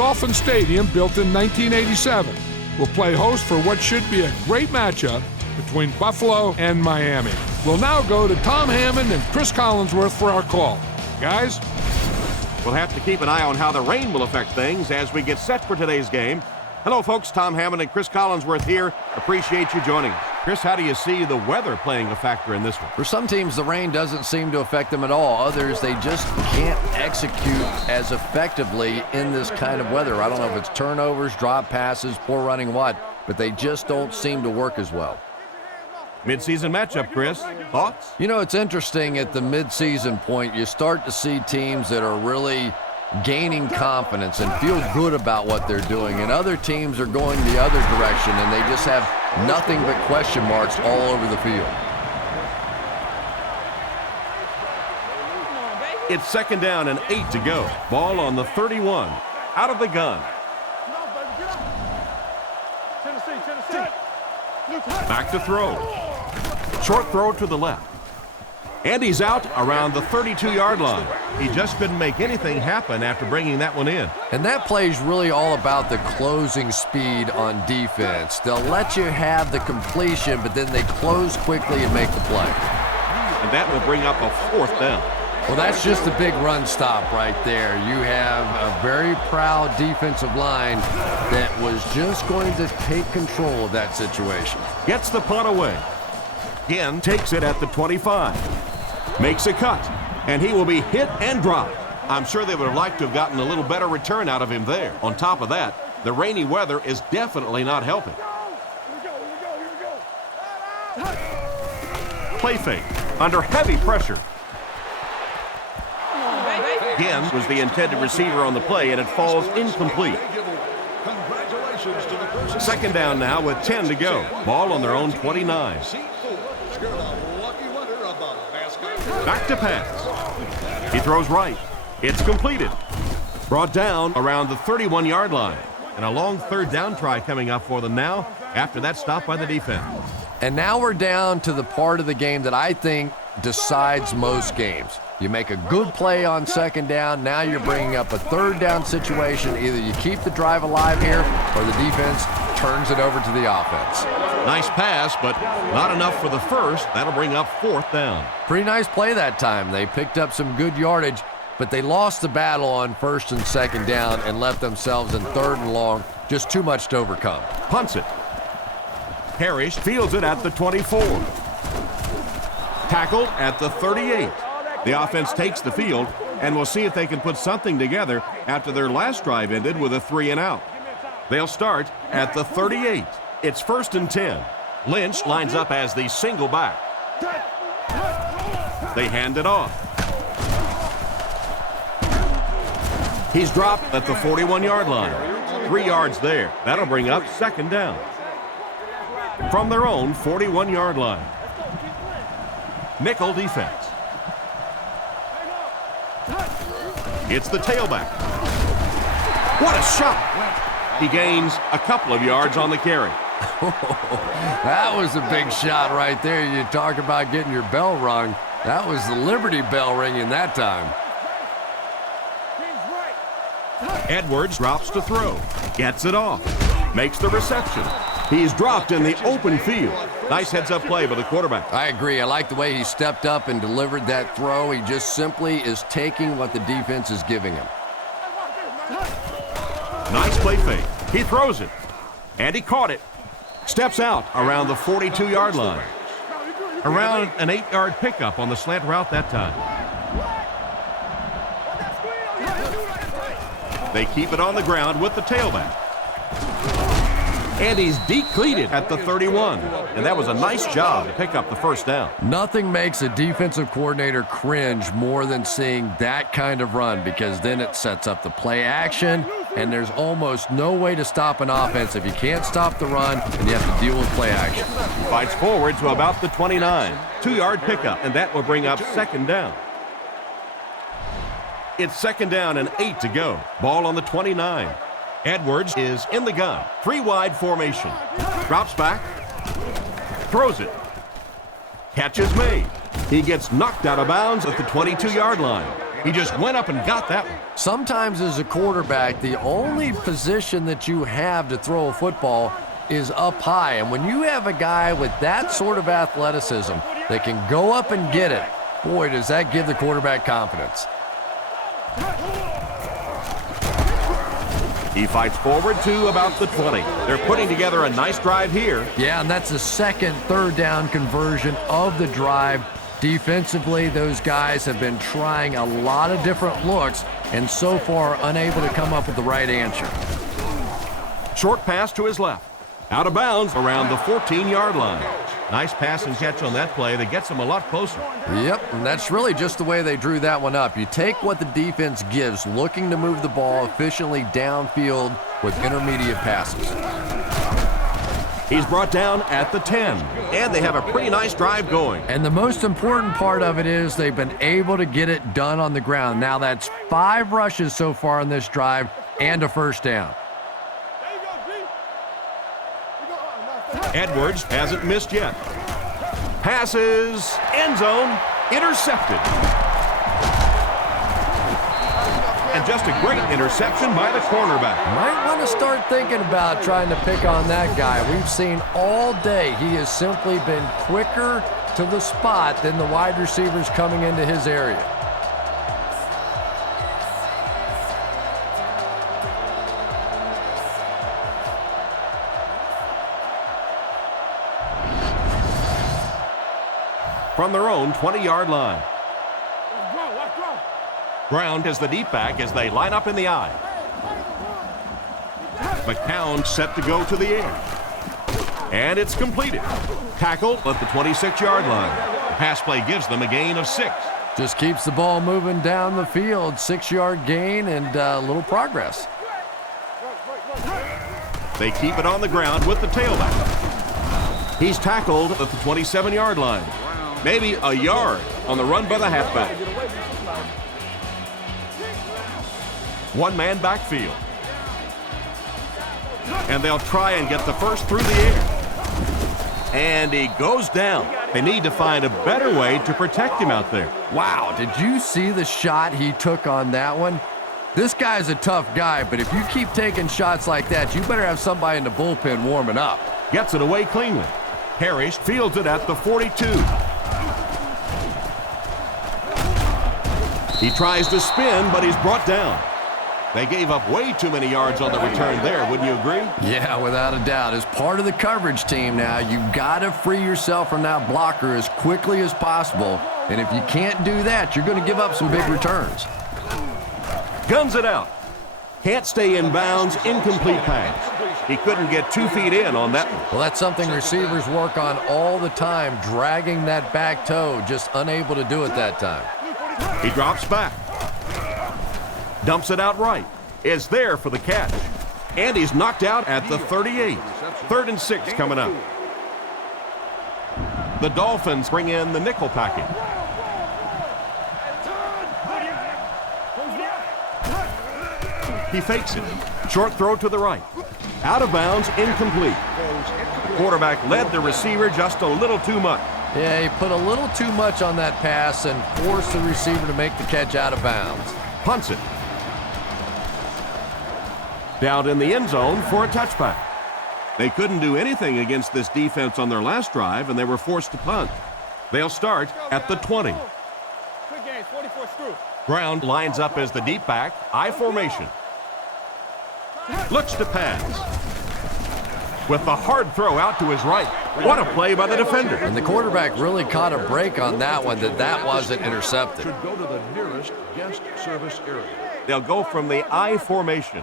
Dolphin Stadium, built in 1987, will play host for what should be a great matchup between Buffalo and Miami. We'll now go to Tom Hammond and Chris Collinsworth for our call. Guys? We'll have to keep an eye on how the rain will affect things as we get set for today's game. Hello, folks. Tom Hammond and Chris Collinsworth here. Appreciate you joining us. Chris, how do you see the weather playing a factor in this one? For some teams, the rain doesn't seem to affect them at all. Others, they just can't execute as effectively in this kind of weather. I don't know if it's turnovers, drop passes, poor running, what, but they just don't seem to work as well. Mid-season matchup, Chris. Thoughts? You know, it's interesting at the mid-season point, you start to see teams that are really gaining confidence and feel good about what they're doing, and other teams are going the other direction and they just have nothing but question marks all over the field. It's second down and 8 to go. Ball on the 31. Out of the gun. Back to throw. Short throw to the left. And he's out around the 32-yard line. He just couldn't make anything happen after bringing that one in. And that play's really all about the closing speed on defense. They'll let you have the completion, but then they close quickly and make the play. And that will bring up a fourth down. Well, that's just a big run stop right there. You have a very proud defensive line that was just going to take control of that situation. Gets the punt away. Again, takes it at the 25. Makes a cut, and he will be hit and dropped. I'm sure they would have liked to have gotten a little better return out of him there. On top of that, the rainy weather is definitely not helping. Play fake under heavy pressure. Again was the intended receiver on the play, and it falls incomplete. Second down now with 10 to go. Ball on their own 29. Back to pass. He throws right. It's completed. Brought down around the 31-yard line. And a long third down try coming up for them now after that stop by the defense. And now we're down to the part of the game that I think decides most games. You make a good play on second down, now you're bringing up a third down situation. Either you keep the drive alive here or the defense turns it over to the offense. Nice pass, but not enough for the first. That'll bring up fourth down. Pretty nice play that time. They picked up some good yardage, but they lost the battle on first and second down and left themselves in third and long. Just too much to overcome. Punts it. Parrish fields it at the 24. Tackled at the 38. The offense takes the field, and we'll see if they can put something together after their last drive ended with a 3-and-out. They'll start at the 38. It's first and 10. Lynch lines up as the single back. They hand it off. He's dropped at the 41-yard line. 3 yards there. That'll bring up second down. From their own 41-yard line. Nickel defense. It's the tailback. What a shot! He gains a couple of yards on the carry. That was a big shot right there. You talk about getting your bell rung. That was the Liberty Bell ringing that time. Edwards drops to throw. Gets it off. Makes the reception. He's dropped in the open field. Nice heads-up play by the quarterback. I agree. I like the way he stepped up and delivered that throw. He just simply is taking what the defense is giving him. Nice play fake. He throws it. And he caught it. Steps out around the 42-yard line. Around an 8-yard pickup on the slant route that time. They keep it on the ground with the tailback. And he's decleated at the 31. And that was a nice job to pick up the first down. Nothing makes a defensive coordinator cringe more than seeing that kind of run, because then it sets up the play action, and there's almost no way to stop an offense if you can't stop the run and you have to deal with play action. Fights forward to about the 29. 2-yard pickup, and that will bring up second down. It's second down and 8 to go. Ball on the 29. Edwards is in the gun. 3-wide formation. Drops back. Throws it. Catch is made. He gets knocked out of bounds at the 22-yard line. He just went up and got that one. Sometimes as a quarterback, the only position that you have to throw a football is up high. And when you have a guy with that sort of athleticism that can go up and get it, boy, does that give the quarterback confidence. He fights forward to about the 20. They're putting together a nice drive here. Yeah, and that's the second third down conversion of the drive. Defensively, those guys have been trying a lot of different looks and so far unable to come up with the right answer. Short pass to his left. Out of bounds around the 14-yard line. Nice pass and catch on that play that gets him a lot closer. Yep, and that's really just the way they drew that one up. You take what the defense gives, looking to move the ball efficiently downfield with intermediate passes. He's brought down at the 10, and they have a pretty nice drive going. And the most important part of it is they've been able to get it done on the ground. Now that's 5 rushes so far on this drive and a first down. Edwards hasn't missed yet. Passes, end zone, intercepted. And just a great interception by the cornerback. Might want to start thinking about trying to pick on that guy. We've seen all day he has simply been quicker to the spot than the wide receivers coming into his area. From their own 20-yard line. Brown is the deep back as they line up in the I. McCown set to go to the air. And it's completed. Tackle at the 26-yard line. The pass play gives them a gain of 6. Just keeps the ball moving down the field. 6-yard gain and a little progress. They keep it on the ground with the tailback. He's tackled at the 27-yard line. Maybe a yard on the run by the halfback. One-man backfield. And they'll try and get the first through the air. And he goes down. They need to find a better way to protect him out there. Wow, did you see the shot he took on that one? This guy's a tough guy, but if you keep taking shots like that, you better have somebody in the bullpen warming up. Gets it away cleanly. Harris fields it at the 42. He tries to spin, but he's brought down. They gave up way too many yards on the return there, wouldn't you agree? Yeah, without a doubt. As part of the coverage team now, you've got to free yourself from that blocker as quickly as possible. And if you can't do that, you're going to give up some big returns. Guns it out. Can't stay in bounds, incomplete pass. He couldn't get 2 feet in on that one. Well, that's something receivers work on all the time, dragging that back toe, just unable to do it that time. He drops back. Dumps it out right. Is there for the catch. And he's knocked out at the 38. 3rd and 6 coming up. The Dolphins bring in the nickel package. He fakes it. Short throw to the right. Out of bounds, incomplete. The quarterback led the receiver just a little too much. Yeah, he put a little too much on that pass and forced the receiver to make the catch out of bounds. Punts it. Down in the end zone for a touchback. They couldn't do anything against this defense on their last drive, and they were forced to punt. They'll start at the 20. Brown lines up as the deep back, I formation. Looks to pass. With the hard throw out to his right. What a play by the defender. And the quarterback really caught a break on that one, that wasn't intercepted. Should go to the nearest guest service area. They'll go from the I formation.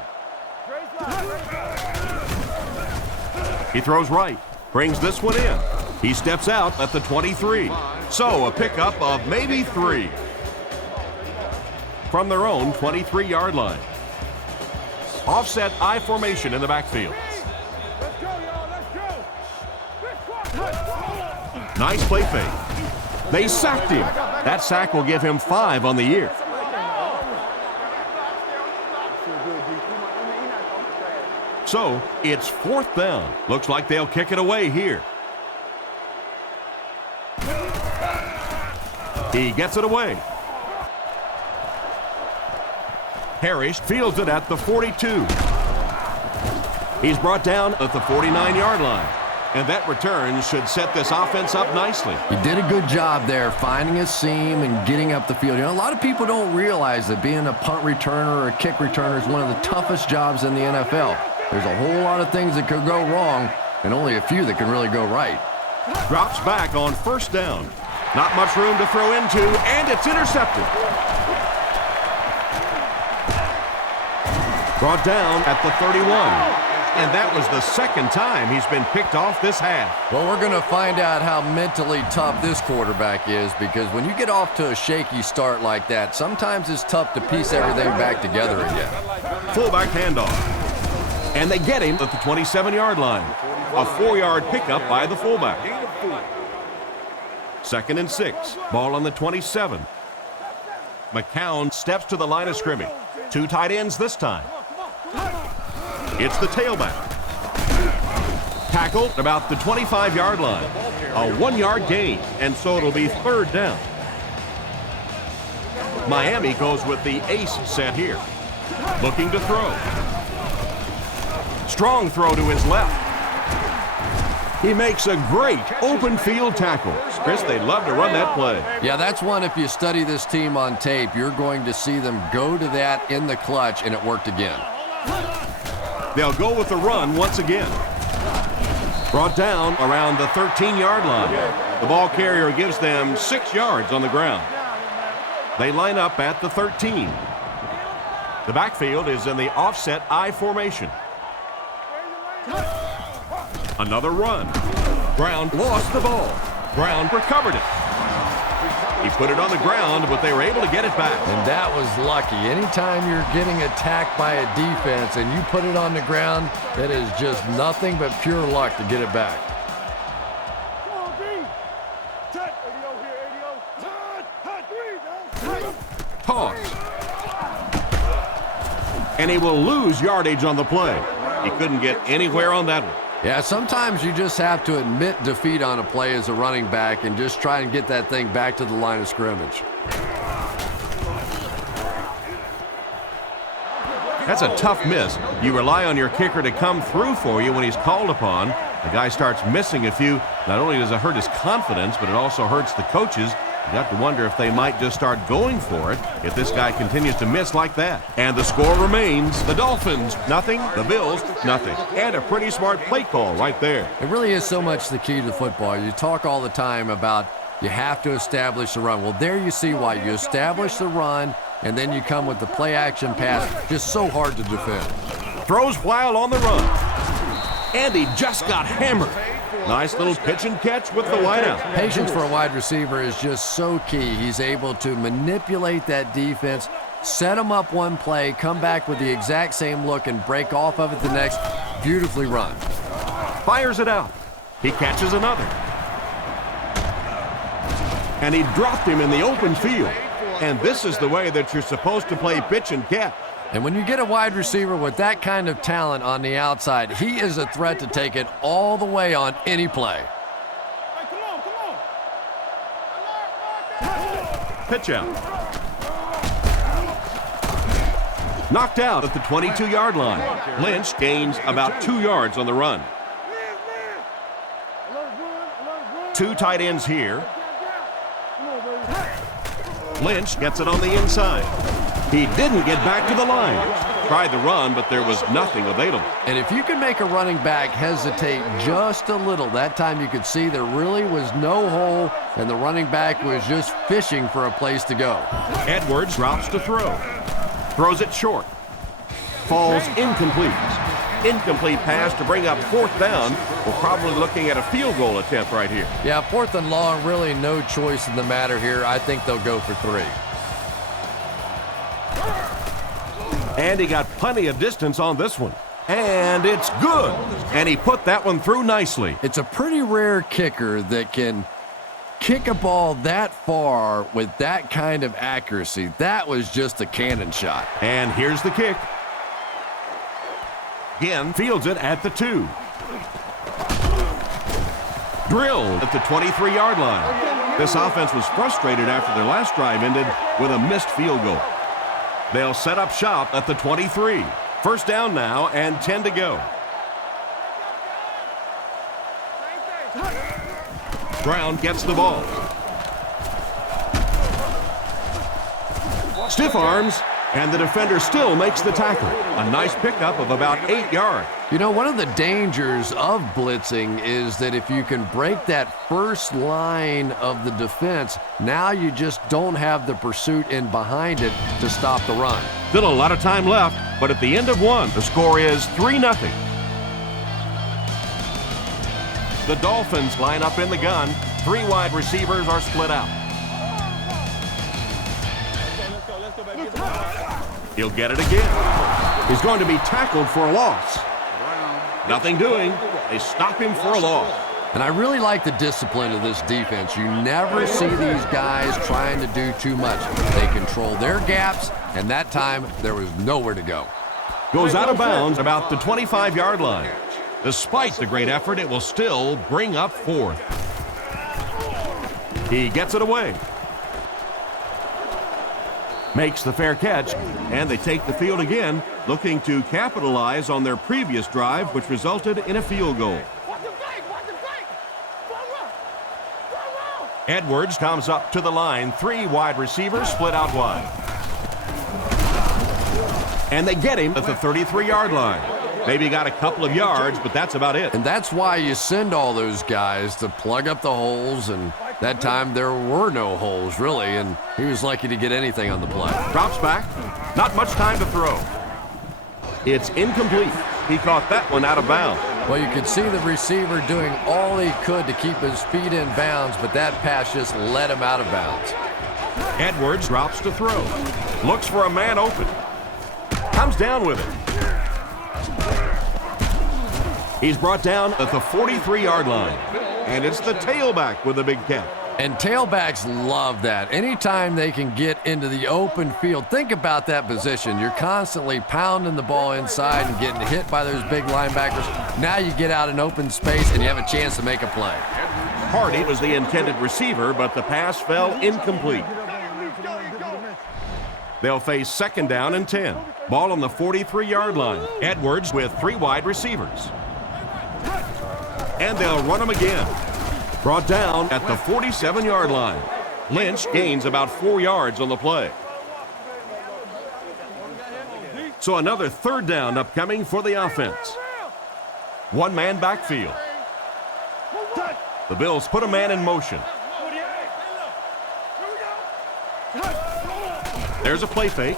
He throws right. Brings this one in. He steps out at the 23. So a pickup of maybe 3. From their own 23-yard line. Offset I formation in the backfield. Nice play fake. They sacked him. That sack will give him 5 on the year. So it's 4th down. Looks like they'll kick it away here. He gets it away. Harris fields it at the 42. He's brought down at the 49-yard line. And that return should set this offense up nicely. He did a good job there finding a seam and getting up the field. You know, a lot of people don't realize that being a punt returner or a kick returner is one of the toughest jobs in the NFL. There's a whole lot of things that could go wrong and only a few that can really go right. Drops back on first down. Not much room to throw into, and it's intercepted. Brought down at the 31. And that was the second time he's been picked off this half. Well, we're going to find out how mentally tough this quarterback is, because when you get off to a shaky start like that, sometimes it's tough to piece everything back together again. Fullback handoff. And they get him at the 27-yard line. A 4-yard pickup by the fullback. 2nd and 6. Ball on the 27. McCown steps to the line of scrimmage. 2 tight ends this time. It's the tailback. Tackled about the 25-yard line. A 1-yard gain, and so it'll be 3rd down. Miami goes with the ace set here. Looking to throw. Strong throw to his left. He makes a great open field tackle. Chris, they'd love to run that play. Yeah, that's one, if you study this team on tape, you're going to see them go to that in the clutch, and it worked again. They'll go with the run once again. Brought down around the 13-yard line. The ball carrier gives them 6 yards on the ground. They line up at the 13. The backfield is in the offset I formation. Another run. Brown lost the ball. Brown recovered it. He put it on the ground, but they were able to get it back. And that was lucky. Anytime you're getting attacked by a defense and you put it on the ground, it is just nothing but pure luck to get it back. Toss. And he will lose yardage on the play. He couldn't get anywhere on that one. Yeah, sometimes you just have to admit defeat on a play as a running back and just try and get that thing back to the line of scrimmage. That's a tough miss. You rely on your kicker to come through for you when he's called upon. The guy starts missing a few. Not only does it hurt his confidence, but it also hurts the coaches. You have to wonder if they might just start going for it if this guy continues to miss like that. And the score remains the Dolphins, nothing. The Bills, nothing. And a pretty smart play call right there. It really is so much the key to football. You talk all the time about you have to establish the run. Well, there you see why. You establish the run, and then you come with the play-action pass. Just so hard to defend. Throws while on the run. And he just got hammered. Nice little pitch and catch with the wideout. Patience for a wide receiver is just so key. He's able to manipulate that defense, set him up one play, come back with the exact same look, and break off of it the next. Beautifully run. Fires it out. He catches another. And he dropped him in the open field. And this is the way that you're supposed to play pitch and catch. And when you get a wide receiver with that kind of talent on the outside, he is a threat to take it all the way on any play. Pitch out. Knocked out at the 22-yard line. Lynch gains about 2 yards on the run. 2 tight ends here. Lynch gets it on the inside. He didn't get back to the line. Tried the run, but there was nothing available. And if you can make a running back hesitate just a little, that time you could see there really was no hole, and the running back was just fishing for a place to go. Edwards drops to throw. Throws it short. Falls incomplete. Incomplete pass to bring up 4th down. We're probably looking at a field goal attempt right here. Yeah, 4th and long, really no choice in the matter here. I think they'll go for 3. And he got plenty of distance on this one. And it's good. And he put that one through nicely. It's a pretty rare kicker that can kick a ball that far with that kind of accuracy. That was just a cannon shot. And here's the kick. Again, fields it at the 2. Drilled at the 23-yard line. This offense was frustrated after their last drive ended with a missed field goal. They'll set up shop at the 23. First down now and 10 to go. Brown gets the ball. Stiff arms, and the defender still makes the tackle. A nice pickup of about 8 yards. You know, one of the dangers of blitzing is that if you can break that first line of the defense, now you just don't have the pursuit in behind it to stop the run. Still a lot of time left, but at the end of one, the score is 3-0. The Dolphins line up in the gun. 3 wide receivers are split out. He'll get it again. He's going to be tackled for a loss. Nothing doing. They stop him for a loss. And I really like the discipline of this defense. You never see these guys trying to do too much. They control their gaps, and that time there was nowhere to go. Goes out of bounds about the 25-yard line. Despite the great effort, it will still bring up 4th. He gets it away. Makes the fair catch, and they take the field again, looking to capitalize on their previous drive, which resulted in a field goal. Edwards comes up to the line. 3 wide receivers split out wide. And they get him at the 33-yard line. Maybe got a couple of yards, but that's about it. And that's why you send all those guys to plug up the holes, and that time there were no holes, really, and he was lucky to get anything on the play. Drops back. Not much time to throw. It's incomplete. He caught that one out of bounds. Well, you could see the receiver doing all he could to keep his feet in bounds, but that pass just let him out of bounds. Edwards drops to throw. Looks for a man open. Comes down with it. He's brought down at the 43-yard line. And it's the tailback with a big catch. And tailbacks love that. Anytime they can get into the open field, think about that position. You're constantly pounding the ball inside and getting hit by those big linebackers. Now you get out in open space and you have a chance to make a play. Hardy was the intended receiver, but the pass fell incomplete. They'll face 2nd down and 10. Ball on the 43-yard line. Edwards with 3 wide receivers. And they'll run him again. Brought down at the 47-yard line. Lynch gains about 4 yards on the play. So another 3rd down upcoming for the offense. 1-man backfield. The Bills put a man in motion. There's a play fake.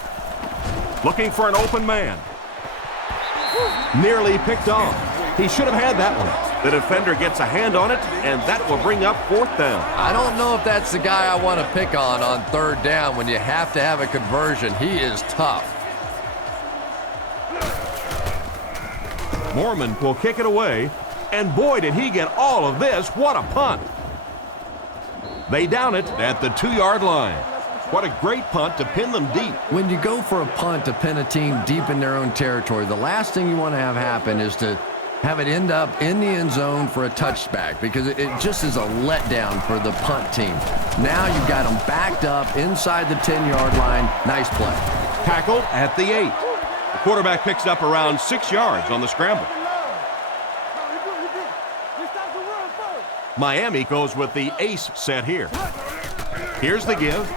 Looking for an open man. Nearly picked off. He should have had that one. The defender gets a hand on it, and that will bring up 4th down. I don't know if that's the guy I want to pick on 3rd down when you have to have a conversion. He is tough. Mormon will kick it away, and boy, did he get all of this. What a punt. They down it at the 2-yard line. What a great punt to pin them deep. When you go for a punt to pin a team deep in their own territory, the last thing you want to have happen is to have it end up in the end zone for a touchback, because it just is a letdown for the punt team. Now you've got them backed up inside the 10-yard line. Nice play. Tackled at the 8. The quarterback picks up around 6 yards on the scramble. Miami goes with the ace set here. Here's the give.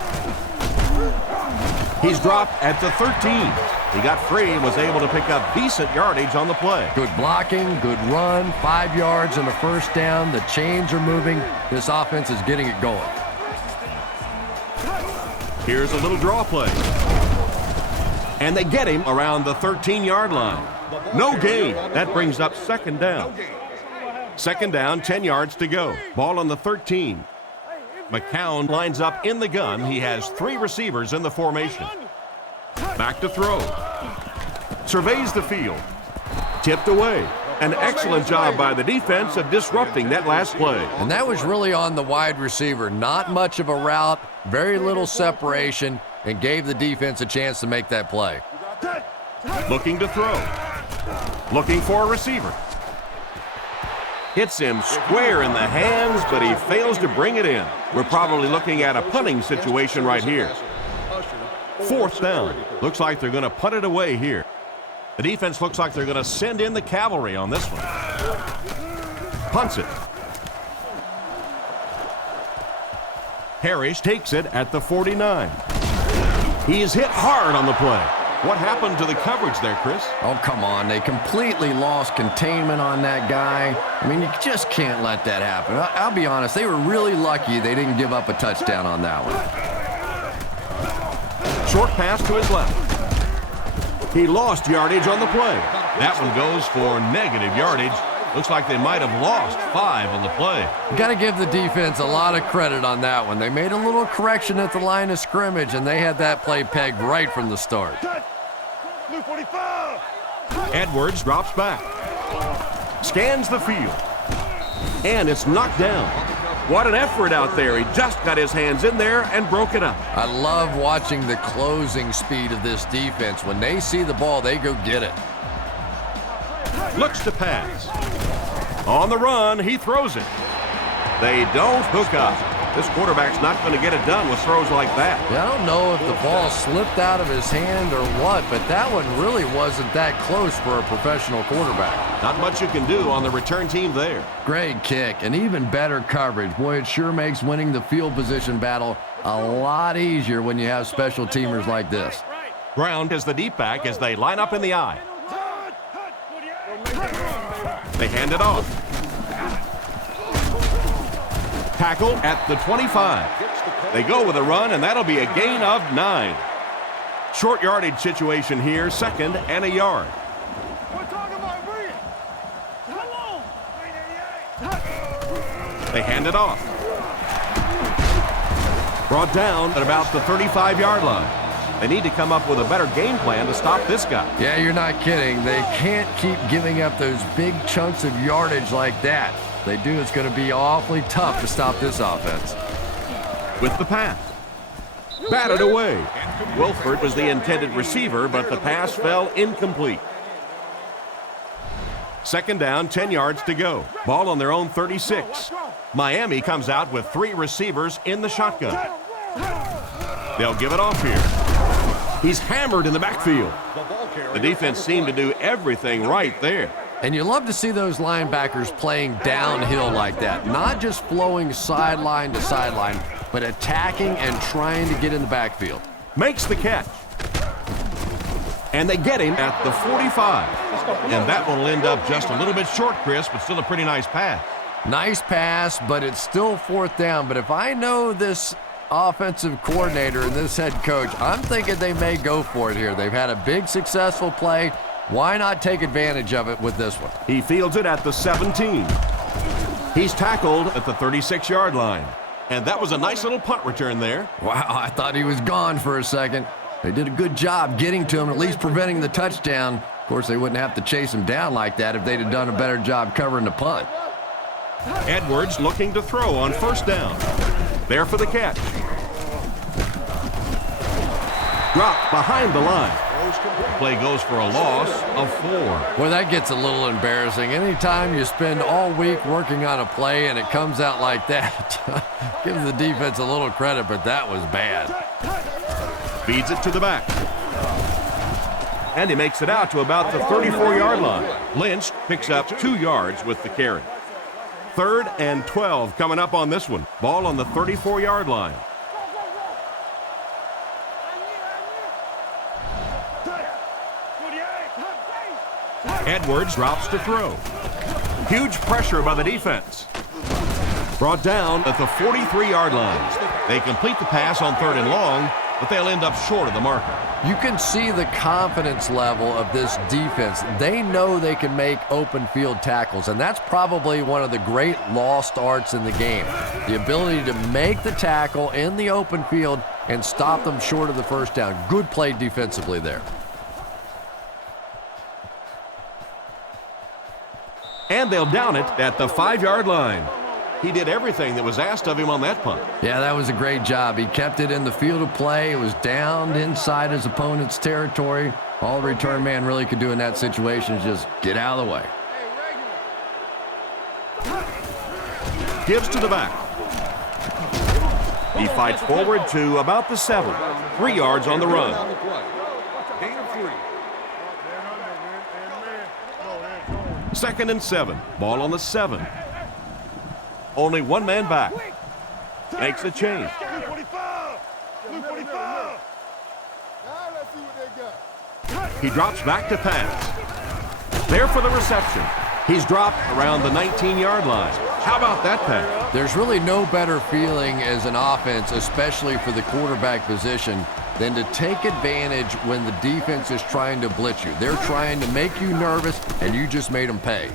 He's dropped at the 13. He got free and was able to pick up decent yardage on the play. Good blocking, good run, 5 yards and a 1st down. The chains are moving. This offense is getting it going. Here's a little draw play. And they get him around the 13-yard line. No gain. That brings up 2nd down. 2nd down, 10 yards to go. Ball on the 13. McCown lines up in the gun. He has 3 receivers in the formation. Back to throw. Surveys the field. Tipped away. An excellent job by the defense of disrupting that last play. And that was really on the wide receiver. Not much of a route, very little separation, and gave the defense a chance to make that play. Looking to throw. Looking for a receiver. Hits him square in the hands, but he fails to bring it in. We're probably looking at a punting situation right here. 4th down. Looks like they're going to punt it away here. The defense looks like they're going to send in the cavalry on this one. Punts it. Harris takes it at the 49. He's hit hard on the play. What happened to the coverage there, Chris? Oh, come on. They completely lost containment on that guy. I mean, you just can't let that happen. I'll be honest, they were really lucky they didn't give up a touchdown on that one. Short pass to his left. He lost yardage on the play. That one goes for negative yardage. Looks like they might have lost 5 on the play. You got to give the defense a lot of credit on that one. They made a little correction at the line of scrimmage, and they had that play pegged right from the start. Edwards drops back. Scans the field. And it's knocked down. What an effort out there. He just got his hands in there and broke it up. I love watching the closing speed of this defense. When they see the ball, they go get it. Looks to pass. On the run, he throws it. They don't hook up. This quarterback's not going to get it done with throws like that. Yeah, I don't know if the ball slipped out of his hand or what, but that one really wasn't that close for a professional quarterback. Not much you can do on the return team there. Great kick and even better coverage. Boy, it sure makes winning the field position battle a lot easier when you have special teamers like this. Ground is the deep back as they line up in the eye. They hand it off. Tackle at the 25. They go with a run, and that'll be a gain of 9. Short yardage situation here, 2nd and a yard. They hand it off. Brought down at about the 35-yard line. They need to come up with a better game plan to stop this guy. Yeah, you're not kidding. They can't keep giving up those big chunks of yardage like that. If they do, it's going to be awfully tough to stop this offense. With the pass. Batted away. Wilford was the intended receiver, but the pass fell incomplete. 2nd down, 10 yards to go. Ball on their own 36. Miami comes out with 3 receivers in the shotgun. They'll give it off here. He's hammered in the backfield. The defense seemed to do everything right there. And you love to see those linebackers playing downhill like that. Not just flowing sideline to sideline, but attacking and trying to get in the backfield. Makes the catch. And they get him at the 45. And that one will end up just a little bit short, Chris, but still a pretty nice pass. Nice pass, but it's still 4th down. But if I know this offensive coordinator and this head coach, I'm thinking they may go for it here. They've had a big successful play. Why not take advantage of it with this one? He fields it at the 17. He's tackled at the 36-yard line. And that was a nice little punt return there. Wow, I thought he was gone for a second. They did a good job getting to him, at least preventing the touchdown. Of course, they wouldn't have to chase him down like that if they'd have done a better job covering the punt. Edwards looking to throw on 1st down. There for the catch. Dropped behind the line. Play goes for a loss of 4. Well, that gets a little embarrassing. Anytime you spend all week working on a play and it comes out like that, give the defense a little credit, but that was bad. Feeds it to the back. And he makes it out to about the 34-yard line. Lynch picks up 2 yards with the carry. 3rd and 12 coming up on this one. Ball on the 34-yard line. Edwards drops to throw. Huge pressure by the defense. Brought down at the 43-yard line. They complete the pass on 3rd and long, but they'll end up short of the marker. You can see the confidence level of this defense. They know they can make open field tackles, and that's probably one of the great lost arts in the game. The ability to make the tackle in the open field and stop them short of the 1st down. Good play defensively there. And they'll down it at the 5-yard line. He did everything that was asked of him on that punt. Yeah, that was a great job. He kept it in the field of play. It was down inside his opponent's territory. All the return man really could do in that situation is just get out of the way. Gives to the back. He fights forward to about the 7. 3 yards on the run. Gain of 3. 2nd and 7. Ball on the 7. Only one man back. Makes a change. He drops back to pass. There for the reception. He's dropped around the 19-yard line. How about that pass? There's really no better feeling as an offense, especially for the quarterback position, than to take advantage when the defense is trying to blitz you. They're trying to make you nervous, and you just made them pay.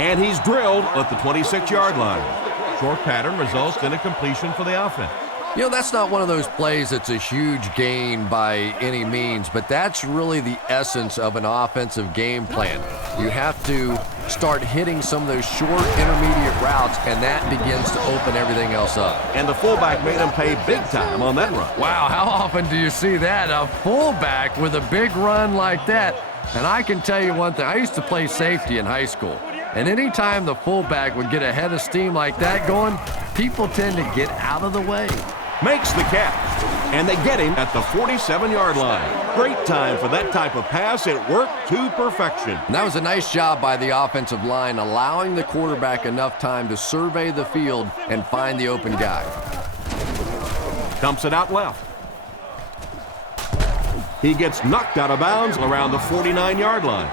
And he's drilled at the 26-yard line. Short pattern results in a completion for the offense. You know, that's not one of those plays that's a huge gain by any means, but that's really the essence of an offensive game plan. You have to start hitting some of those short intermediate routes, and that begins to open everything else up. And the fullback made him pay big time on that run. Wow, how often do you see that? A fullback with a big run like that. And I can tell you one thing, I used to play safety in high school. And anytime the fullback would get a head of steam like that going, people tend to get out of the way. Makes the catch, and they get him at the 47-yard line. Great time for that type of pass. It worked to perfection. And that was a nice job by the offensive line, allowing the quarterback enough time to survey the field and find the open guy. Dumps it out left. He gets knocked out of bounds around the 49-yard line.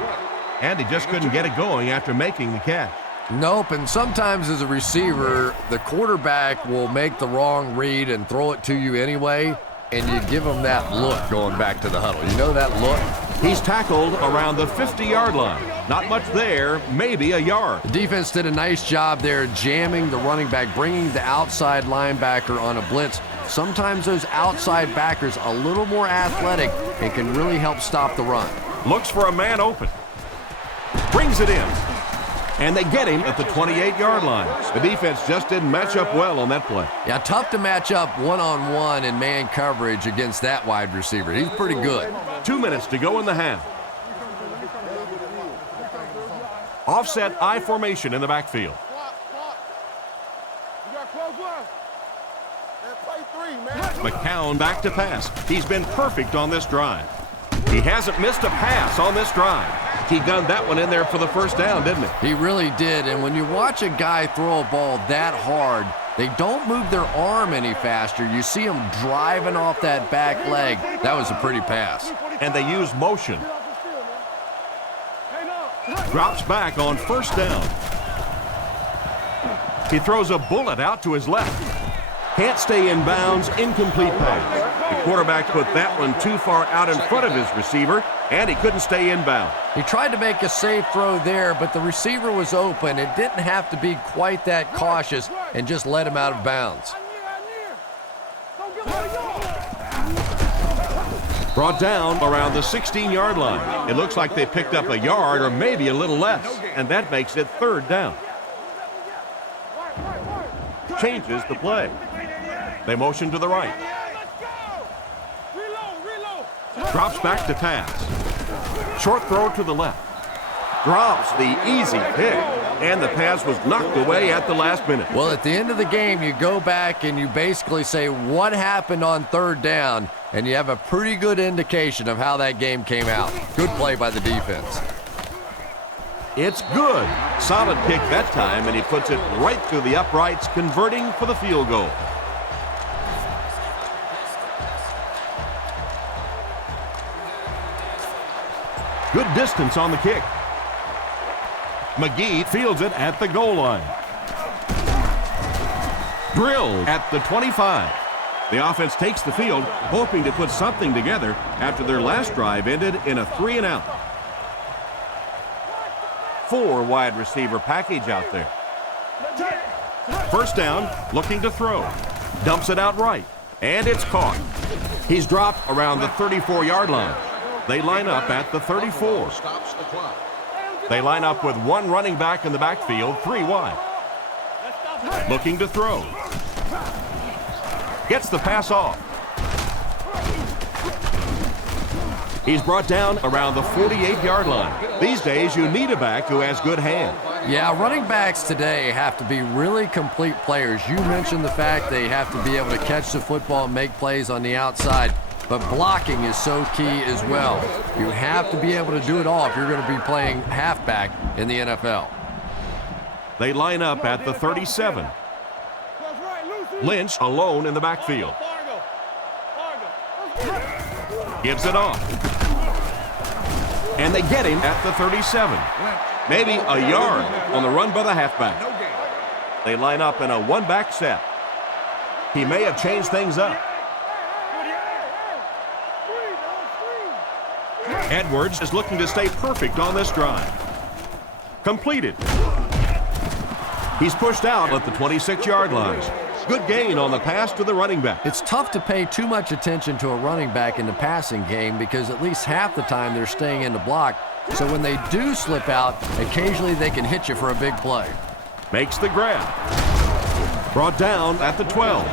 And he just couldn't get it going after making the catch. Nope, and sometimes as a receiver, the quarterback will make the wrong read and throw it to you anyway, and you give him that look going back to the huddle. You know that look? He's tackled around the 50-yard line. Not much there, maybe a yard. The defense did a nice job there jamming the running back, bringing the outside linebacker on a blitz. Sometimes those outside backers a little more athletic and can really help stop the run. Looks for a man open. Brings it in. And they get him at the 28-yard line. The defense just didn't match up well on that play. Yeah, tough to match up one-on-one in man coverage against that wide receiver. He's pretty good. 2 minutes to go in the half. Offset I formation in the backfield. McCown back to pass. He's been perfect on this drive. He hasn't missed a pass on this drive. He gunned that one in there for the first down, didn't he? He really did, and when you watch a guy throw a ball that hard, they don't move their arm any faster. You see them driving off that back leg. That was a pretty pass. And they use motion. Drops back on first down. He throws a bullet out to his left. Can't stay in bounds, incomplete pass. The quarterback put that one too far out in front of his receiver, and he couldn't stay in bounds. He tried to make a safe throw there, but the receiver was open. It didn't have to be quite that cautious and just let him out of bounds. Brought down around the 16-yard line. It looks like they picked up a yard or maybe a little less, and that makes it third down. Changes the play. They motion to the right. Drops back to pass. Short throw to the left. Drops the easy pick. And the pass was knocked away at the last minute. Well, at the end of the game, you go back and you basically say what happened on third down, and you have a pretty good indication of how that game came out. Good play by the defense. It's good. Solid kick that time, and he puts it right through the uprights, converting for the field goal. Good distance on the kick. McGee fields it at the goal line. Drilled at the 25. The offense takes the field, hoping to put something together after their last drive ended in a 3-and-out. 4 wide receiver package out there. First down, looking to throw. Dumps it out right, and it's caught. He's dropped around the 34-yard line. They line up at the 34. They line up with one running back in the backfield, 3 wide. Looking to throw. Gets the pass off. He's brought down around the 48-yard line. These days, you need a back who has good hands. Yeah, running backs today have to be really complete players. You mentioned the fact they have to be able to catch the football and make plays on the outside, but blocking is so key as well. You have to be able to do it all if you're going to be playing halfback in the NFL. They line up at the 37. Lynch alone in the backfield. Gives it off. And they get him at the 37. Maybe a yard on the run by the halfback. They line up in a one-back set. He may have changed things up. Edwards is looking to stay perfect on this drive. Completed. He's pushed out at the 26-yard line. Good gain on the pass to the running back. It's tough to pay too much attention to a running back in the passing game because at least half the time they're staying in the block. So when they do slip out, occasionally they can hit you for a big play. Makes the grab. Brought down at the 12.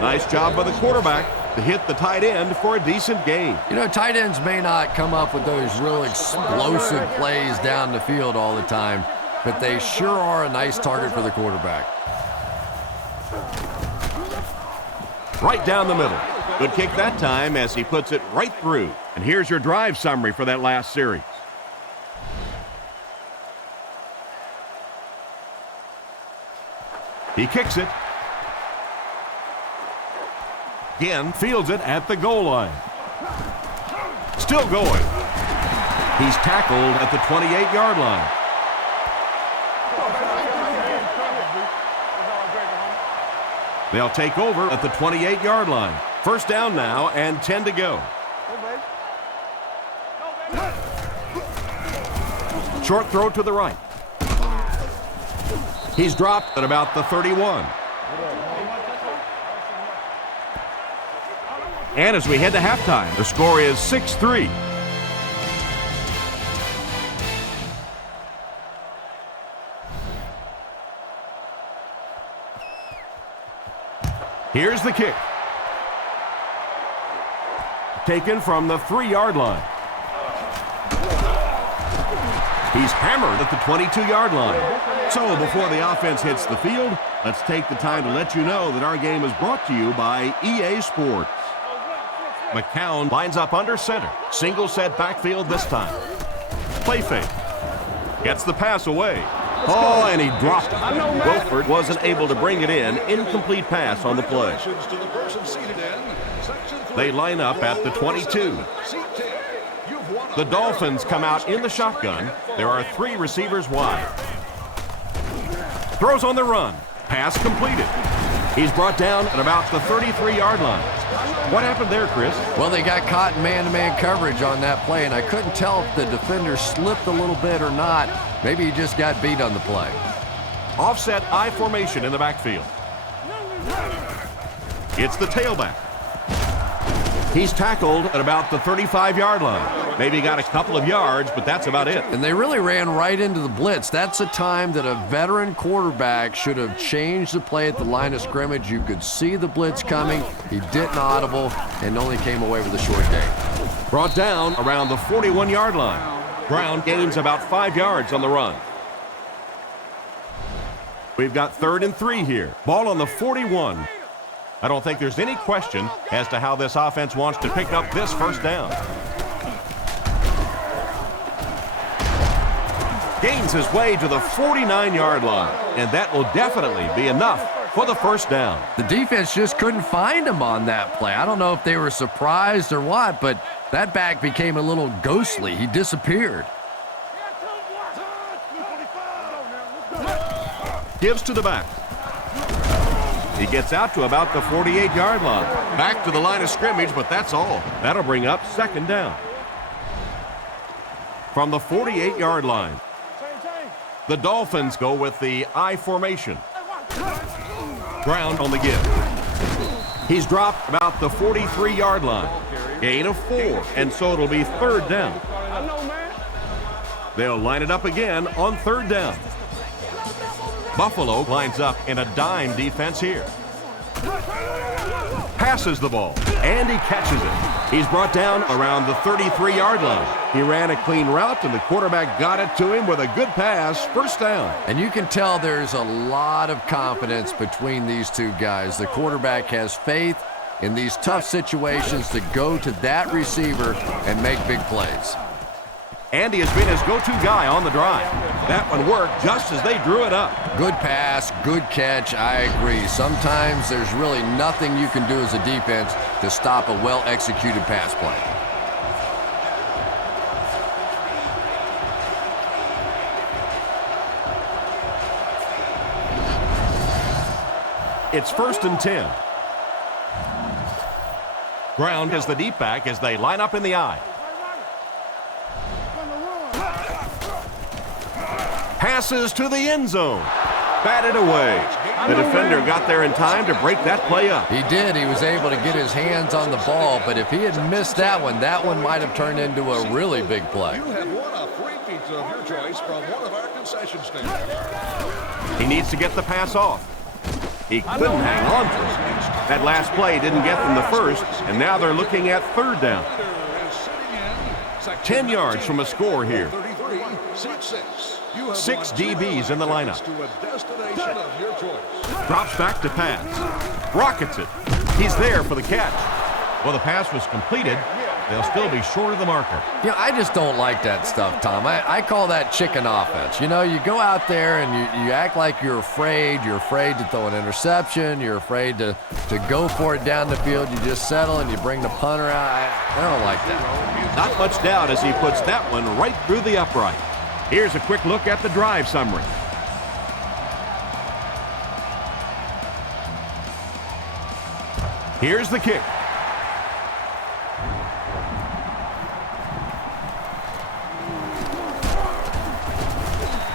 Nice job by the quarterback to hit the tight end for a decent gain. You know, tight ends may not come up with those real explosive plays down the field all the time, but they sure are a nice target for the quarterback. Right down the middle. Good kick that time as he puts it right through. And here's your drive summary for that last series. He kicks it. Again, fields it at the goal line. Still going. He's tackled at the 28-yard line. They'll take over at the 28-yard line. First down now and 10 to go. Short throw to the right. He's dropped at about the 31. And as we head to halftime, the score is 6-3. Here's the kick. Taken from the 3-yard line. He's hammered at the 22-yard line. So before the offense hits the field, let's take the time to let you know that our game is brought to you by EA Sports. McCown lines up under center. Single set backfield this time. Play fake. Gets the pass away. Oh, and he dropped it. Wilford wasn't able to bring it in. Incomplete pass on the play. They line up at the 22. The Dolphins come out in the shotgun. There are 3 receivers wide. Throws on the run. Pass completed. He's brought down at about the 33-yard line. What happened there, Chris? Well, they got caught in man-to-man coverage on that play, and I couldn't tell if the defender slipped a little bit or not. Maybe he just got beat on the play. Offset I formation in the backfield. It's the tailback. He's tackled at about the 35-yard line. Maybe got a couple of yards, but that's about it. And they really ran right into the blitz. That's a time that a veteran quarterback should have changed the play at the line of scrimmage. You could see the blitz coming. He didn't audible and only came away with a short gain. Brought down around the 41-yard line. Brown gains about 5 yards on the run. We've got 3rd and 3 here. Ball on the 41. I don't think there's any question as to how this offense wants to pick up this first down. Gains his way to the 49-yard line, and that will definitely be enough for the first down. The defense just couldn't find him on that play. I don't know if they were surprised or what, but that back became a little ghostly. He disappeared. Gives to the back. He gets out to about the 48-yard line. Back to the line of scrimmage, but that's all. That'll bring up 2nd down. From the 48-yard line, the Dolphins go with the I formation. Brown on the give. He's dropped about the 43-yard line. Gain of 4, and so it'll be 3rd down. They'll line it up again on 3rd down. Buffalo lines up in a dime defense here. passes the ball, and he catches it. He's brought down around the 33-yard line. He ran a clean route, and the quarterback got it to him with a good pass, first down. And you can tell there's a lot of confidence between these two guys. The quarterback has faith in these tough situations to go to that receiver and make big plays. Andy has been his go-to guy on the drive. That one worked just as they drew it up. Good pass, good catch, I agree. Sometimes there's really nothing you can do as a defense to stop a well-executed pass play. It's 1st and 10. Brown is the deep back as they line up in the I. Passes to the end zone. Batted away. The defender got there in time to break that play up. He did. He was able to get his hands on the ball, but if he had missed that one might have turned into a really big play. You have won a free pizza of your choice from one of our concession stands. He needs to get the pass off. He couldn't hang on to it. That last play didn't get them the first, and now they're looking at 3rd down. 10 yards from a score here. 6 DBs in the lineup. Drops back to pass. Rockets it. He's there for the catch. Well, the pass was completed. They'll still be short of the marker. Yeah, I just don't like that stuff, Tom. I call that chicken offense. You know, you go out there and you act like you're afraid. You're afraid to throw an interception. You're afraid to go for it down the field. You just settle and you bring the punter out. I don't like that. Not much doubt as he puts that one right through the upright. Here's a quick look at the drive summary. Here's the kick.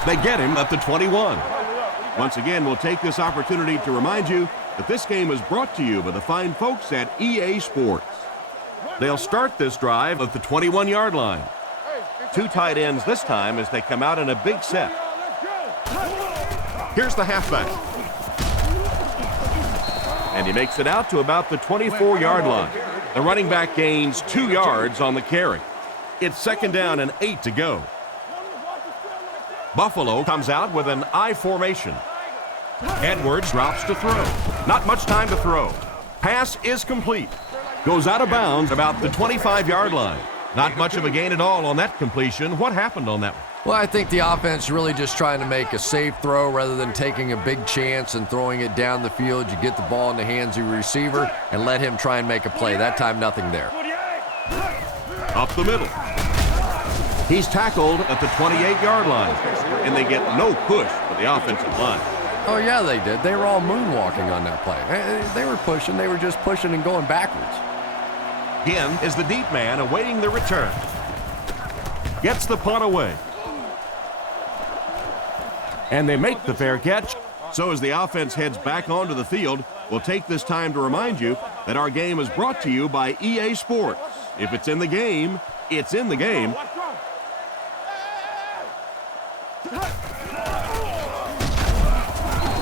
They get him at the 21. Once again, we'll take this opportunity to remind you that this game is brought to you by the fine folks at EA Sports. They'll start this drive at the 21-yard line. 2 tight ends this time as they come out in a big set. Here's the halfback. And he makes it out to about the 24-yard line. The running back gains 2 yards on the carry. It's 2nd down and 8 to go. Buffalo comes out with an I formation. Edwards drops to throw. Not much time to throw. Pass is complete. Goes out of bounds about the 25-yard line. Not much of a gain at all on that completion. What happened on that one? Well, I think the offense really just trying to make a safe throw rather than taking a big chance and throwing it down the field. You get the ball in the hands of your receiver and let him try and make a play. That time, nothing there. Up the middle. He's tackled at the 28-yard line, and they get no push for the offensive line. Oh, yeah, they did. They were all moonwalking on that play. They were pushing. They were just pushing and going backwards. Again is the deep man awaiting the return. Gets the punt away. And they make the fair catch. So as the offense heads back onto the field, we'll take this time to remind you that our game is brought to you by EA Sports. If it's in the game, it's in the game.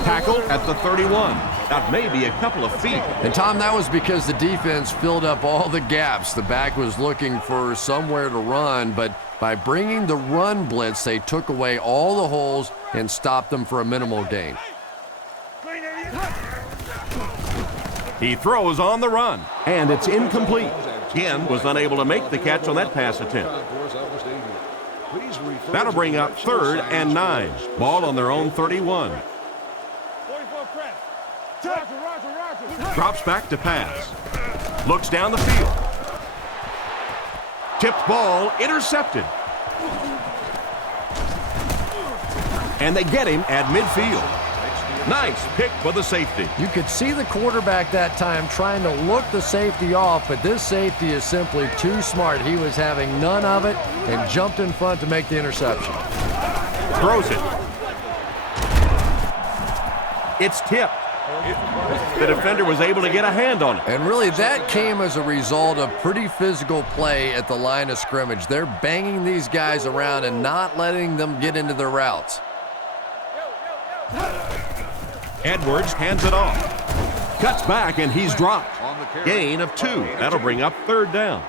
Tackle at the 31. That may be a couple of feet. And, Tom, that was because the defense filled up all the gaps. The back was looking for somewhere to run, but by bringing the run blitz, they took away all the holes and stopped them for a minimal gain. He throws on the run, and it's incomplete. Again, was unable to make the catch on that pass attempt. That'll bring up 3rd and 9. Ball on their own 31. Drops back to pass. Looks down the field. Tipped ball, intercepted. And they get him at midfield. Nice pick for the safety. You could see the quarterback that time trying to look the safety off, but this safety is simply too smart. He was having none of it and jumped in front to make the interception. Throws it. It's tipped. The defender was able to get a hand on it. And really, that came as a result of pretty physical play at the line of scrimmage. They're banging these guys around and not letting them get into their routes. Edwards hands it off. Cuts back, and he's dropped. Gain of 2. That'll bring up third down.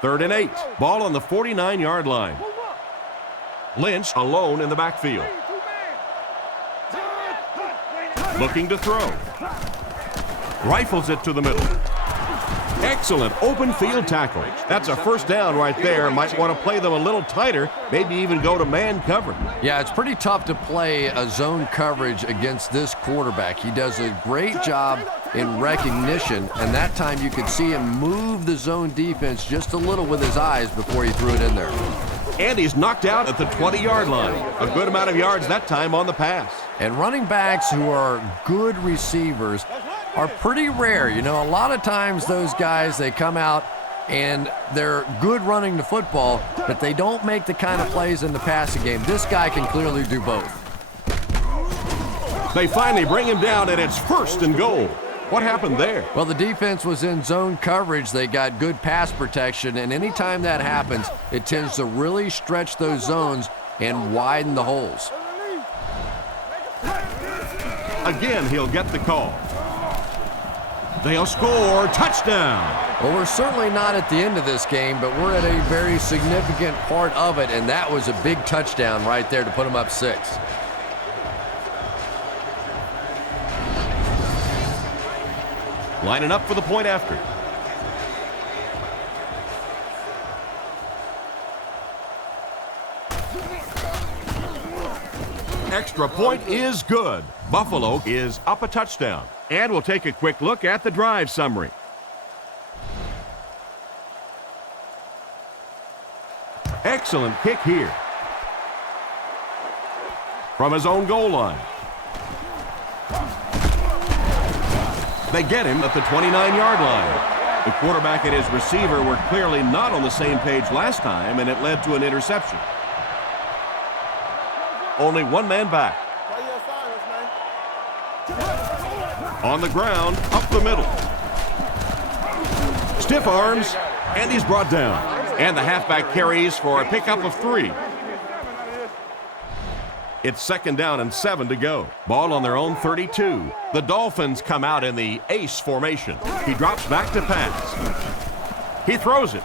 3rd and 8. Ball on the 49-yard line. Lynch alone in the backfield. Looking to throw. Rifles it to the middle. Excellent open field tackle. That's a first down right there. Might want to play them a little tighter, maybe even go to man cover. Yeah, it's pretty tough to play a zone coverage against this quarterback. He does a great job in recognition, and that time you could see him move the zone defense just a little with his eyes before he threw it in there. And he's knocked out at the 20-yard line. A good amount of yards that time on the pass. And running backs who are good receivers are pretty rare. You know, a lot of times those guys, they come out and they're good running the football, but they don't make the kind of plays in the passing game. This guy can clearly do both. They finally bring him down, and it's 1st and goal. What happened there? Well, the defense was in zone coverage. They got good pass protection, and anytime that happens, it tends to really stretch those zones and widen the holes. Again, he'll get the call. They'll score. Touchdown. Well, we're certainly not at the end of this game, but we're at a very significant part of it, and that was a big touchdown right there to put them up 6. Lining up for the point after. Extra point is good. Buffalo is up a touchdown. And we'll take a quick look at the drive summary. Excellent kick here. From his own goal line. They get him at the 29-yard line. The quarterback and his receiver were clearly not on the same page last time, and it led to an interception. Only one man back. On the ground, up the middle. Stiff arms, and he's brought down. And the halfback carries for a pickup of 3. It's 2nd down and 7 to go. Ball on their own 32. The Dolphins come out in the ace formation. He drops back to pass. He throws it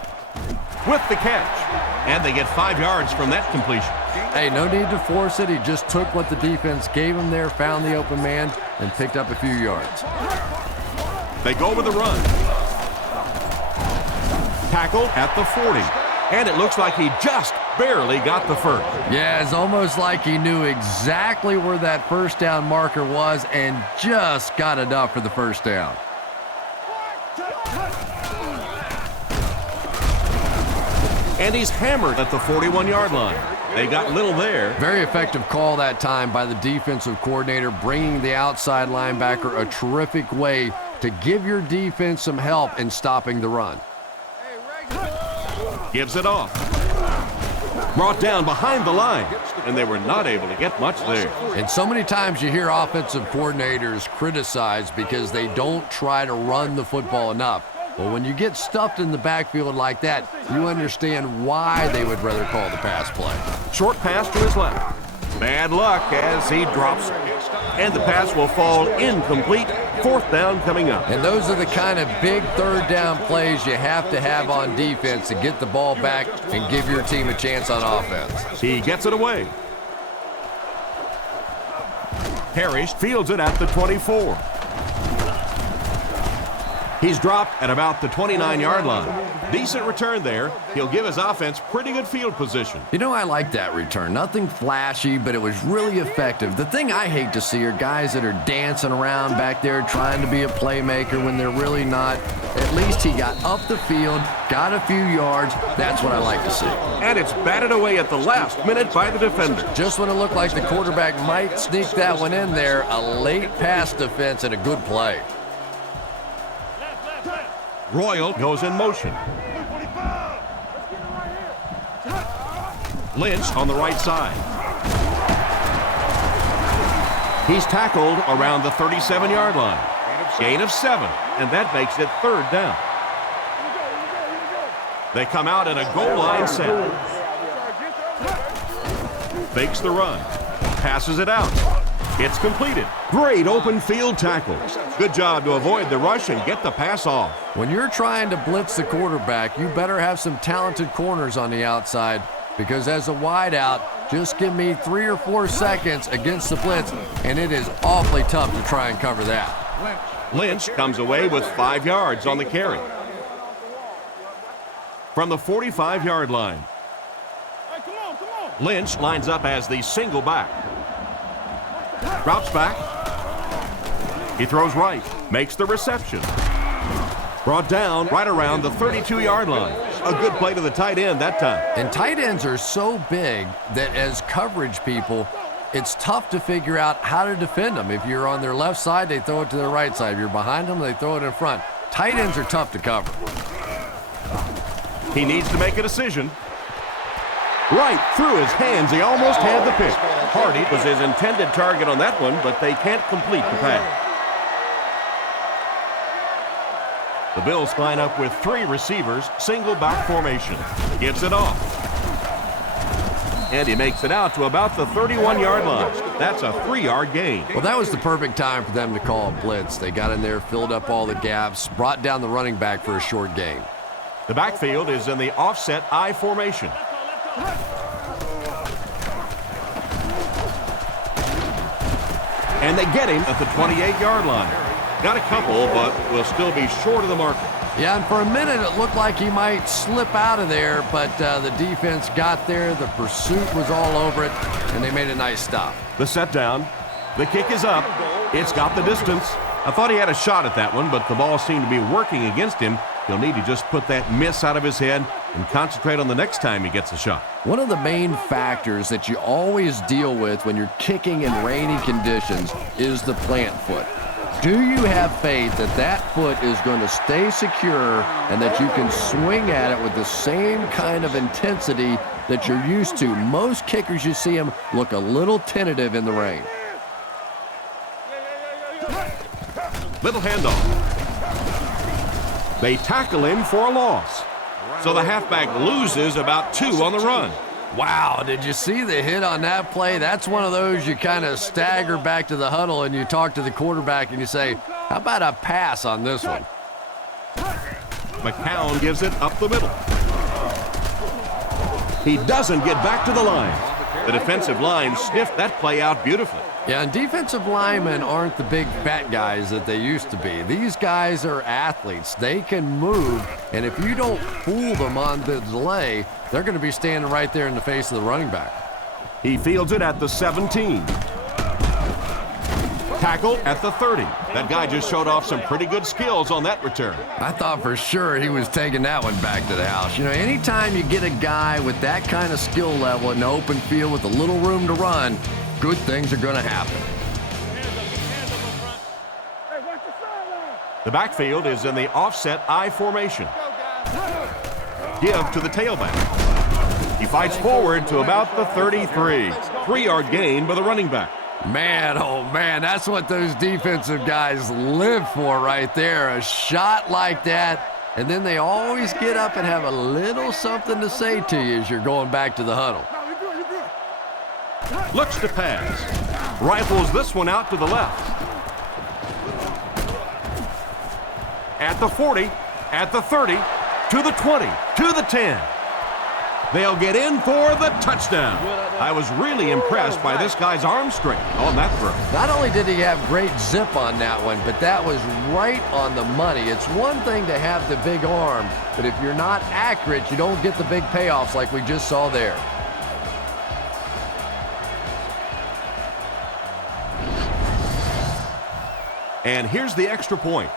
with the catch. And they get 5 yards from that completion. Hey, no need to force it. He just took what the defense gave him there, found the open man, and picked up a few yards. They go with the run. Tackled at the 40. And it looks like he just barely got the first. Yeah, it's almost like he knew exactly where that first down marker was and just got enough for the first down. And he's hammered at the 41-yard line. They got little there. Very effective call that time by the defensive coordinator, bringing the outside linebacker a terrific way to give your defense some help in stopping the run. Gives it off. Brought down behind the line, and they were not able to get much there. And so many times you hear offensive coordinators criticized because they don't try to run the football enough. Well, when you get stuffed in the backfield like that, you understand why they would rather call the pass play. Short pass to his left. Bad luck as he drops it. And the pass will fall incomplete. 4th down coming up. And those are the kind of big 3rd down plays you have to have on defense to get the ball back and give your team a chance on offense. He gets it away. Parrish fields it at the 24. He's dropped at about the 29-yard line. Decent return there. He'll give his offense pretty good field position. You know, I like that return. Nothing flashy, but it was really effective. The thing I hate to see are guys that are dancing around back there trying to be a playmaker when they're really not. At least he got up the field, got a few yards. That's what I like to see. And it's batted away at the last minute by the defender. Just when it looked like the quarterback might sneak that one in there, a late pass defense and a good play. Royal goes in motion. Lynch on the right side. He's tackled around the 37-yard line. Gain of 7, and that makes it 3rd down. They come out in a goal line set. Fakes the run. Passes it out. It's completed. Great open field tackle. Good job to avoid the rush and get the pass off. When you're trying to blitz the quarterback, you better have some talented corners on the outside, because as a wideout, just give me 3 or 4 seconds against the blitz, and it is awfully tough to try and cover that. Lynch comes away with 5 yards on the carry. From the 45-yard line, Lynch lines up as the single back. Drops back. He throws right, makes the reception. Brought down right around the 32-yard line. A good play to the tight end that time. And tight ends are so big that as coverage people, it's tough to figure out how to defend them. If you're on their left side, they throw it to their right side. If you're behind them, they throw it in front. Tight ends are tough to cover. He needs to make a decision. Right through his hands, he almost had the pick. Hardy was his intended target on that one, but they can't complete the pass. The Bills line up with 3 receivers, single back formation. Gives it off. And he makes it out to about the 31-yard line. That's a 3-yard gain. Well, that was the perfect time for them to call a blitz. They got in there, filled up all the gaps, brought down the running back for a short gain. The backfield is in the offset I formation. And they get him at the 28-yard line. Got a couple, but will still be short of the marker. Yeah, and for a minute it looked like he might slip out of there, but the defense got there. The pursuit was all over it, and they made a nice stop. The set down. The kick is up. It's got the distance. I thought he had a shot at that one, but the ball seemed to be working against him. He'll need to just put that miss out of his head and concentrate on the next time he gets a shot. One of the main factors that you always deal with when you're kicking in rainy conditions is the plant foot. Do you have faith that that foot is going to stay secure and that you can swing at it with the same kind of intensity that you're used to? Most kickers, you see them look a little tentative in the rain. Little handoff. They tackle him for a loss. So the halfback loses about 2 on the run. Wow, did you see the hit on that play? That's one of those you kind of stagger back to the huddle and you talk to the quarterback and you say, how about a pass on this one? McCown gives it up the middle. He doesn't get back to the line. The defensive line sniffed that play out beautifully. Yeah, and defensive linemen aren't the big fat guys that they used to be. These guys are athletes. They can move, and if you don't fool them on the delay, they're going to be standing right there in the face of the running back. He fields it at the 17. Tackle at the 30. That guy just showed off some pretty good skills on that return. I thought for sure he was taking that one back to the house. You know, anytime you get a guy with that kind of skill level in the open field with a little room to run, good things are going to happen. The backfield is in the offset I formation. Give to the tailback. He fights forward to about the 33. 3-yard gain by the running back. Man, oh man, that's what those defensive guys live for right there. A shot like that, and then they always get up and have a little something to say to you as you're going back to the huddle. Looks to pass. Rifles this one out to the left. At the 40, at the 30, to the 20, to the 10. They'll get in for the touchdown. I was really impressed by this guy's arm strength on that throw. Not only did he have great zip on that one, but that was right on the money. It's one thing to have the big arm, but if you're not accurate, you don't get the big payoffs like we just saw there. And here's the extra point.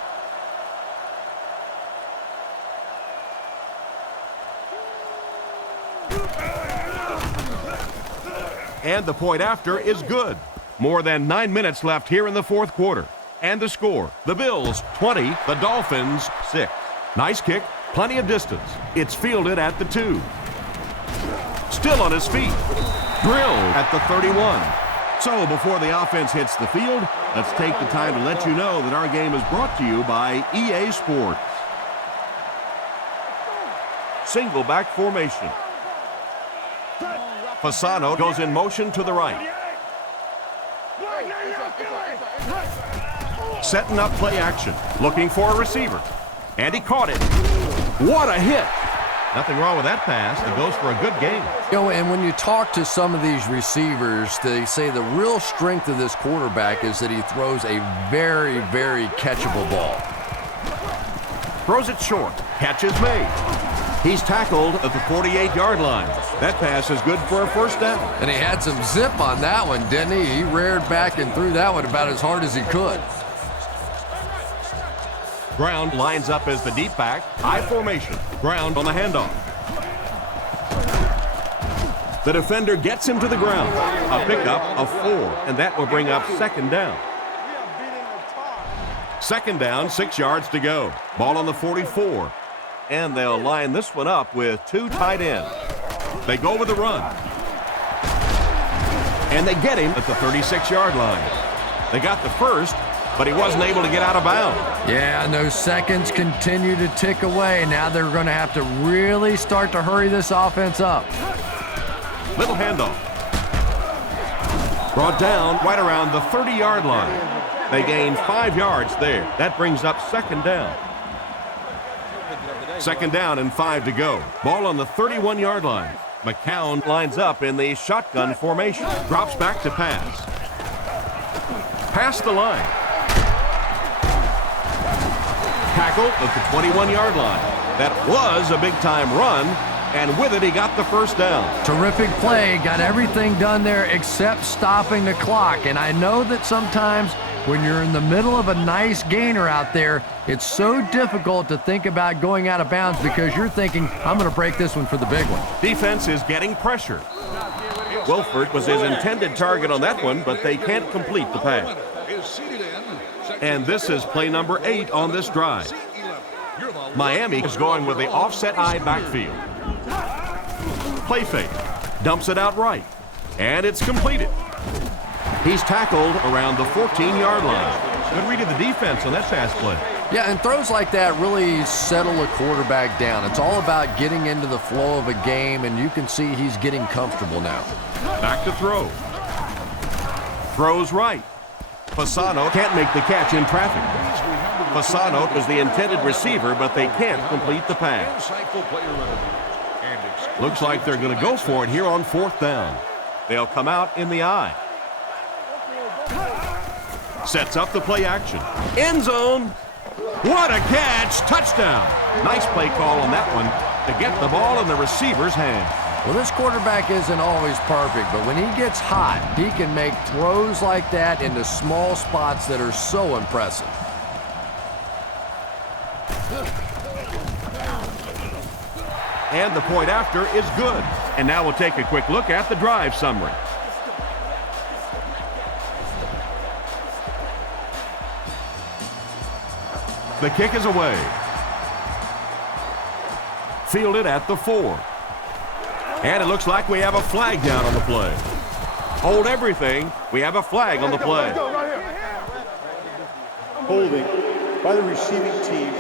And the point after is good. More than 9 minutes left here in the fourth quarter. And the score, the Bills 20, the Dolphins 6. Nice kick, plenty of distance. It's fielded at the 2. Still on his feet. Drilled at the 31. So before the offense hits the field, let's take the time to let you know that our game is brought to you by EA Sports. Single back formation. Fasano goes in motion to the right. Setting up play action, looking for a receiver. And he caught it. What a hit. Nothing wrong with that pass. It goes for a good game. You know, and when you talk to some of these receivers, they say the real strength of this quarterback is that he throws a very, very catchable ball. Throws it short. Catch is made. He's tackled at the 48-yard line. That pass is good for a first down. And he had some zip on that one, didn't he? He reared back and threw that one about as hard as he could. Brown lines up as the deep back. High formation. Brown on the handoff. The defender gets him to the ground. A pickup of 4, and that will bring up second down. Second down, 6 yards to go. Ball on the 44. And they'll line this one up with 2 tight ends. They go with the run. And they get him at the 36-yard line. They got the first, but he wasn't able to get out of bounds. Yeah, and those seconds continue to tick away. Now they're going to have to really start to hurry this offense up. Little handoff. Brought down right around the 30-yard line. They gain 5 yards there. That brings up second down. Second down and 5 to go. Ball on the 31-yard line. McCown lines up in the shotgun formation. Drops back to pass. Past the line. Tackle at the 21-yard line. That was a big-time run, and with it, he got the first down. Terrific play. Got everything done there except stopping the clock. And I know that sometimes when you're in the middle of a nice gainer out there, it's so difficult to think about going out of bounds because you're thinking, I'm going to break this one for the big one. Defense is getting pressure. Wilford was his intended target on that one, but they can't complete the pass. And this is play number 8 on this drive. Miami is going with the offset eye backfield. Play fake. Dumps it out right. And it's completed. He's tackled around the 14-yard line. Good read of the defense on that pass play. Yeah, and throws like that really settle a quarterback down. It's all about getting into the flow of a game, and you can see he's getting comfortable now. Back to throw. Throws right. Fasano can't make the catch in traffic. Fasano was the intended receiver, but they can't complete the pass. Looks like they're going to go for it here on 4th down. They'll come out in the eye. Sets up the play action. End zone. What a catch. Touchdown. Nice play call on that one to get the ball in the receiver's hand. Well, this quarterback isn't always perfect, but when he gets hot, he can make throws like that into small spots that are so impressive. And the point after is good. And now we'll take a quick look at the drive summary. The kick is away. Fielded at the 4. And it looks like we have a flag down on the play. Hold everything. We have a flag on the play. Holding by the receiving team.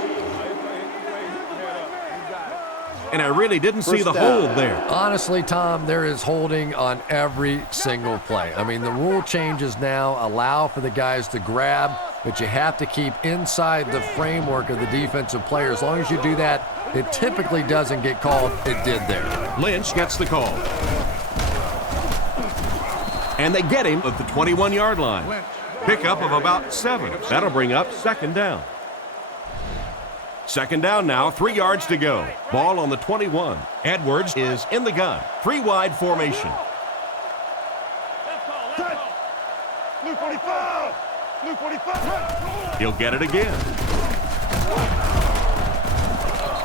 And I really didn't see the hold there. Honestly, Tom, there is holding on every single play. I mean, the rule changes now allow for the guys to grab, but you have to keep inside the framework of the defensive player. As long as you do that, it typically doesn't get called. It did there. Lynch gets the call. And they get him at the 21-yard line. Pickup of about 7. That'll bring up second down. Second down now, 3 yards to go. Ball on the 21. Edwards is in the gun. 3 wide formation. He'll get it again.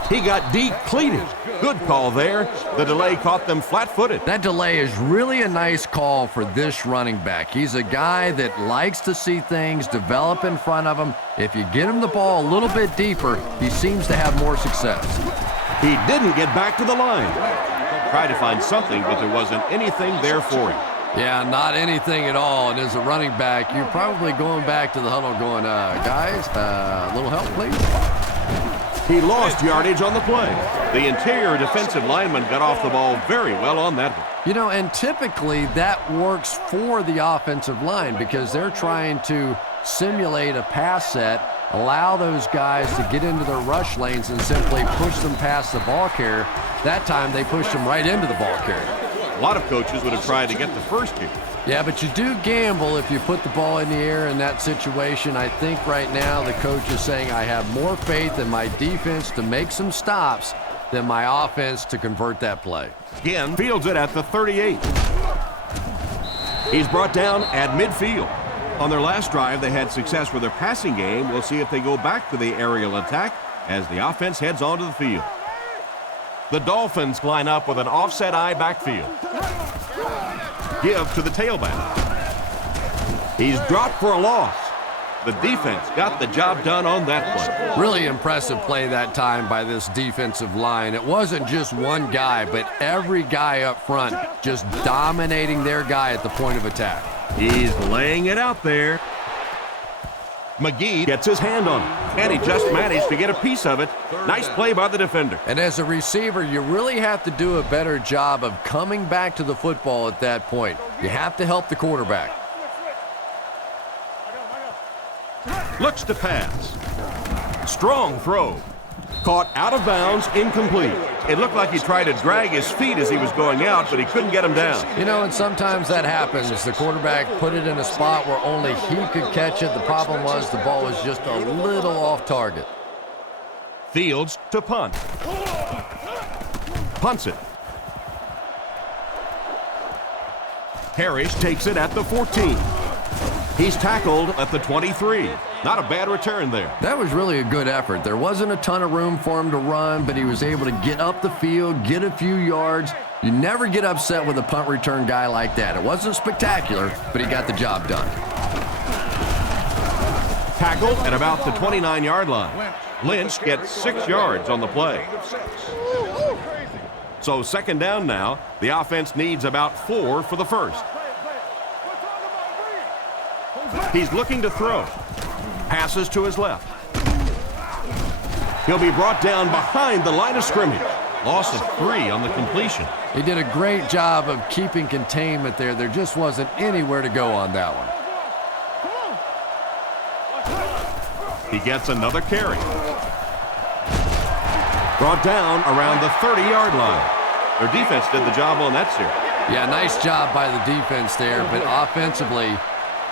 He got decleated. Good call there. The delay caught them flat-footed. That delay is really a nice call for this running back. He's a guy that likes to see things develop in front of him. If you get him the ball a little bit deeper, he seems to have more success. He didn't get back to the line. Tried to find something, but there wasn't anything there for him. Yeah, not anything at all. And as a running back, you're probably going back to the huddle going, guys, a little help, please. He lost yardage on the play. The interior defensive lineman got off the ball very well on that one. You know, and typically that works for the offensive line because they're trying to simulate a pass set, allow those guys to get into their rush lanes and simply push them past the ball carrier. That time they pushed them right into the ball carrier. A lot of coaches would have tried to get the first kick. Yeah, but you do gamble if you put the ball in the air in that situation. I think right now the coach is saying I have more faith in my defense to make some stops than my offense to convert that play. Again, fields it at the 38. He's brought down at midfield. On their last drive, they had success with their passing game. We'll see if they go back to the aerial attack as the offense heads onto the field. The Dolphins line up with an offset eye backfield. Give to the tailback. He's dropped for a loss. The defense got the job done on that play. Really impressive play that time by this defensive line. It wasn't just one guy, but every guy up front just dominating their guy at the point of attack. He's laying it out there. McGee gets his hand on it, and he just managed to get a piece of it. Nice play by the defender. And as a receiver, you really have to do a better job of coming back to the football at that point. You have to help the quarterback. Looks to pass. Strong throw. Caught out of bounds, incomplete. It looked like he tried to drag his feet as he was going out, but he couldn't get him down. You know, and sometimes that happens. The quarterback put it in a spot where only he could catch it. The problem was the ball was just a little off target. Fields to punt. Punts it. Parrish takes it at the 14. He's tackled at the 23. Not a bad return there. That was really a good effort. There wasn't a ton of room for him to run, but he was able to get up the field, get a few yards. You never get upset with a punt return guy like that. It wasn't spectacular, but he got the job done. Tackled at about the 29-yard line. Lynch gets 6 yards on the play. So second down now. The offense needs about 4 for the first. He's looking to throw. Passes to his left. He'll be brought down behind the line of scrimmage. Loss of 3 on the completion. He did a great job of keeping containment there. There just wasn't anywhere to go on that one. He gets another carry. Brought down around the 30-yard line. Their defense did the job on that series. Yeah, nice job by the defense there, but offensively,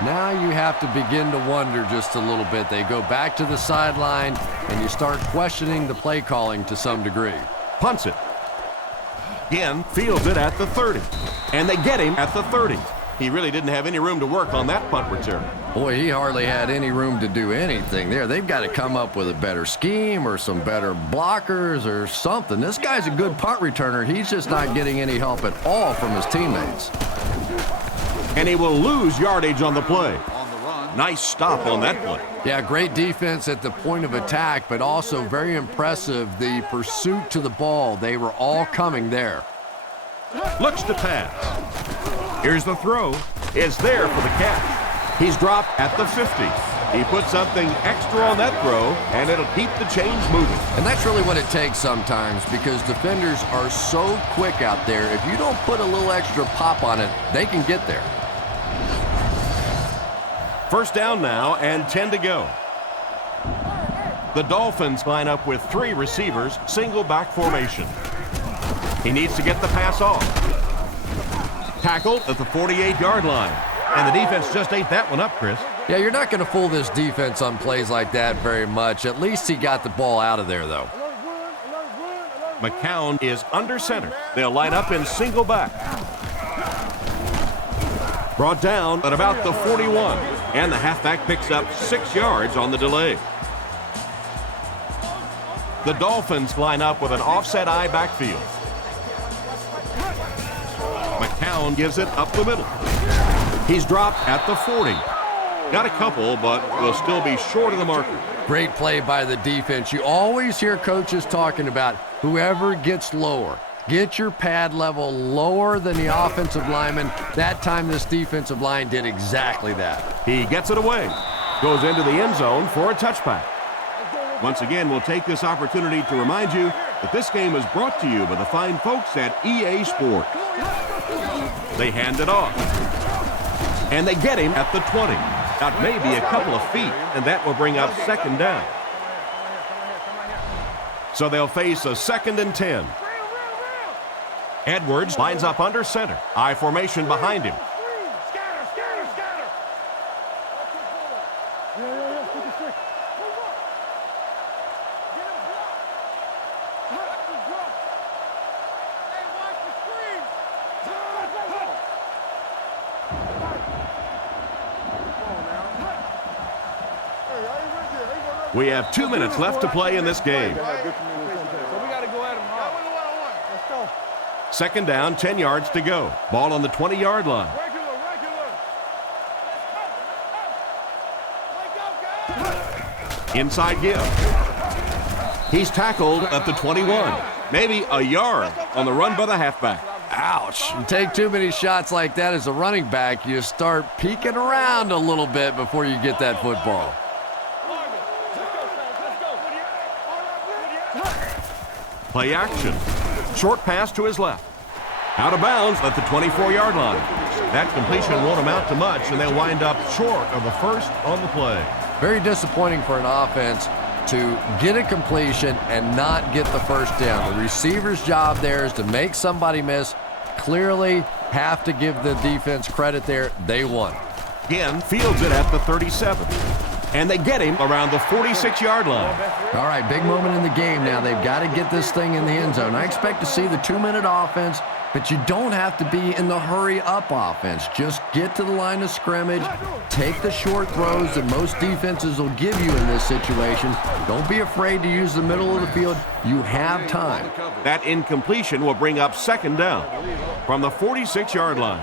now you have to begin to wonder just a little bit. They go back to the sideline, and you start questioning the play calling to some degree. Punts it. Again, fields it at the 30. And they get him at the 30. He really didn't have any room to work on that punt return. Boy, he hardly had any room to do anything there. They've got to come up with a better scheme or some better blockers or something. This guy's a good punt returner. He's just not getting any help at all from his teammates. And he will lose yardage on the play. Nice stop on that play. Yeah, great defense at the point of attack, but also very impressive the pursuit to the ball. They were all coming there. Looks to pass. Here's the throw. It's there for the catch. He's dropped at the 50. He put something extra on that throw, and it'll keep the chains moving. And that's really what it takes sometimes, because defenders are so quick out there. If you don't put a little extra pop on it, they can get there. First down now, and 10 to go. The Dolphins line up with 3 receivers, single back formation. He needs to get the pass off. Tackled at the 48-yard line. And the defense just ate that one up, Chris. Yeah, you're not going to fool this defense on plays like that very much. At least he got the ball out of there, though. McCown is under center. They'll line up in single back. Brought down at about the 41. And the halfback picks up 6 yards on the delay. The Dolphins line up with an offset eye backfield. McCown gives it up the middle. He's dropped at the 40. Got a couple, but will still be short of the marker. Great play by the defense. You always hear coaches talking about whoever gets lower. Get your pad level lower than the offensive lineman. That time this defensive line did exactly that. He gets it away. Goes into the end zone for a touchback. Once again, we'll take this opportunity to remind you that this game is brought to you by the fine folks at EA Sports. They hand it off. And they get him at the 20. Out maybe a couple of feet, and that will bring up second down. So they'll face a 2nd and 10. Edwards lines up under center. I formation behind him. We have 2 minutes left to play in this game. Second down, 10 yards to go. Ball on the 20-yard line. Inside give. He's tackled at the 21. Maybe a yard on the run by the halfback. Ouch. You take too many shots like that as a running back, you start peeking around a little bit before you get that football. Play action. Short pass to his left. Out of bounds at the 24-yard line. That completion won't amount to much, and they'll wind up short of the first on the play. Very disappointing for an offense to get a completion and not get the first down. The receiver's job there is to make somebody miss. Clearly have to give the defense credit there. They won. Again, fields it at the 37. And they get him around the 46-yard line. All right, big moment in the game now. They've got to get this thing in the end zone. I expect to see the 2-minute offense, but you don't have to be in the hurry-up offense. Just get to the line of scrimmage, take the short throws that most defenses will give you in this situation. Don't be afraid to use the middle of the field. You have time. That incompletion will bring up second down from the 46-yard line.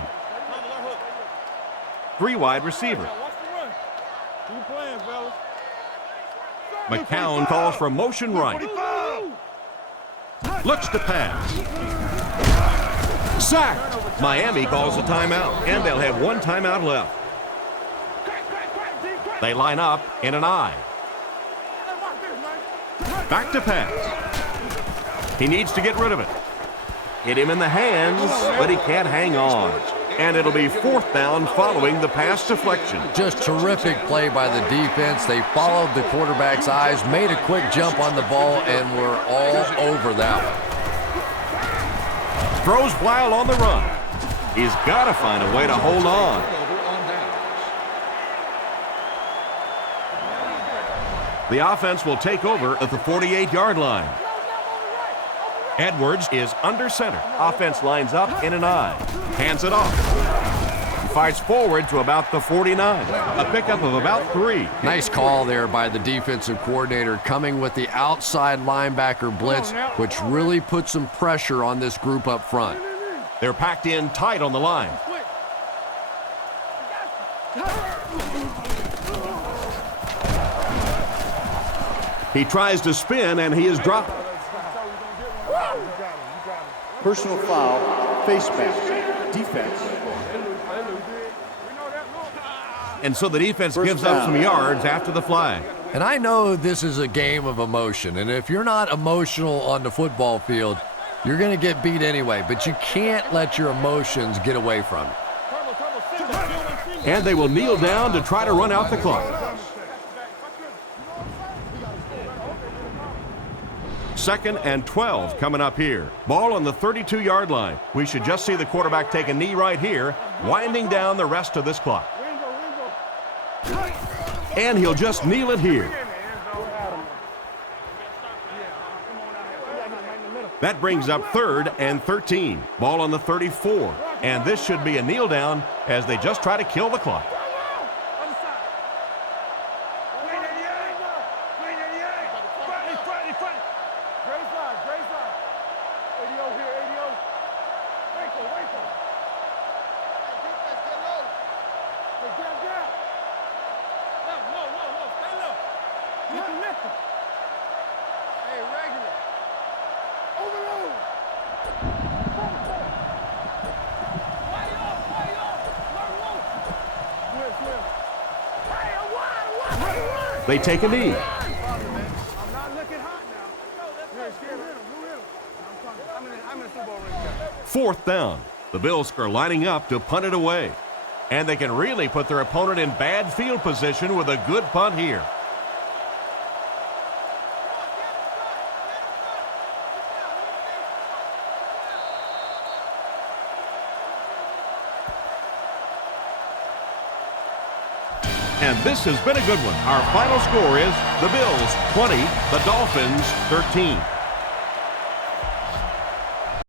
3 wide receiver. McCown calls for motion right. Looks to pass. Sacked. Miami calls a timeout, and they'll have 1 timeout left. They line up in an I. Back to pass. He needs to get rid of it. Hit him in the hands, but he can't hang on. And it'll be 4th down following the pass deflection. Just terrific play by the defense. They followed the quarterback's eyes, made a quick jump on the ball, and were all over that one. Throws while on the run. He's got to find a way to hold on. The offense will take over at the 48-yard line. Edwards is under center. Offense lines up in an I. Hands it off. He fights forward to about the 49. A pickup of about 3. Nice call there by the defensive coordinator, coming with the outside linebacker blitz, which really put some pressure on this group up front. They're packed in tight on the line. He tries to spin, and he is dropped. Personal foul, face mask, defense. And so the defense gives up some yards after the flag. And I know this is a game of emotion, and if you're not emotional on the football field, you're going to get beat anyway, but you can't let your emotions get away from you. And they will kneel down to try to run out the clock. 2nd and 12 coming up here. Ball on the 32-yard line. We should just see the quarterback take a knee right here, winding down the rest of this clock. And he'll just kneel it here. That brings up 3rd and 13. Ball on the 34. And this should be a kneel down as they just try to kill the clock. They take a knee. 4th down. The Bills are lining up to punt it away. And they can really put their opponent in bad field position with a good punt here. And this has been a good one. Our final score is the Bills 20, the Dolphins 13.